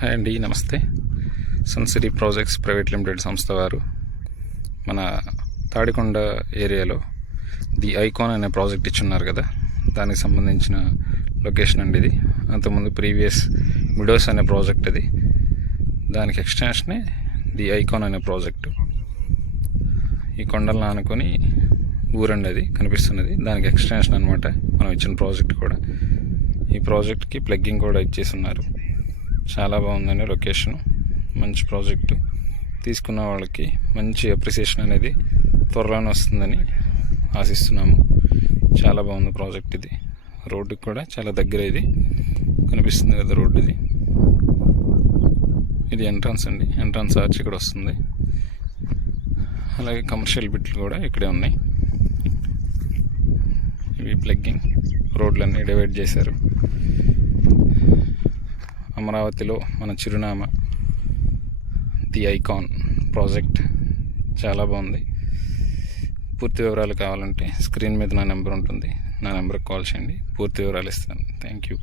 Hi అండి, నమస్తే. Suncity projects private limited సంస్థ వారు మన తాడికొండ ఏరియాలో ది ఐకాన్ అనే ప్రాజెక్ట్ ఇచ్చున్నారు కదా, దానికి సంబంధించిన లొకేషన్ అండి ఇది. అంతకుముందు ప్రీవియస్ మిడోస్ అనే ప్రాజెక్ట్ అది, దానికి ఎక్స్టెన్షనే ది ఐకాన్ అనే ప్రాజెక్టు. ఈ కొండలను ఆనుకొని ఊరండి అది కనిపిస్తున్నది, దానికి ఎక్స్టెన్షన్ అనమాట మనం ఇచ్చిన ప్రాజెక్ట్ కూడా. ఈ ప్రాజెక్ట్కి ప్లగ్గింగ్ కూడా ఇచ్చేసి ఉన్నారు. చాలా బాగుందండి లొకేషన్, మంచి ప్రాజెక్టు. తీసుకున్న వాళ్ళకి మంచి అప్రిసియేషన్ అనేది త్వరలోనే వస్తుందని ఆశిస్తున్నాము. చాలా బాగుంది ప్రాజెక్ట్ ఇది. రోడ్డుకి కూడా చాలా దగ్గర ఇది కనిపిస్తుంది కదా రోడ్డు ఇది. ఇది ఎంట్రన్స్ అండి, ఎంట్రన్స్ ఆర్చ్ ఇక్కడ వస్తుంది. అలాగే కమర్షియల్ బిట్లు కూడా ఇక్కడే ఉన్నాయి. ఇవి ప్లగ్గింగ్ రోడ్లన్నీ డివైడ్ చేశారు. అమరావతిలో మన చిరునామా ది ఐకాన్ ప్రాజెక్ట్ చాలా బాగుంది. పూర్తి వివరాలు కావాలంటే స్క్రీన్ మీద నా నెంబర్ ఉంటుంది, నా నెంబర్కి కాల్ చేయండి, పూర్తి వివరాలు ఇస్తాను. Thank you.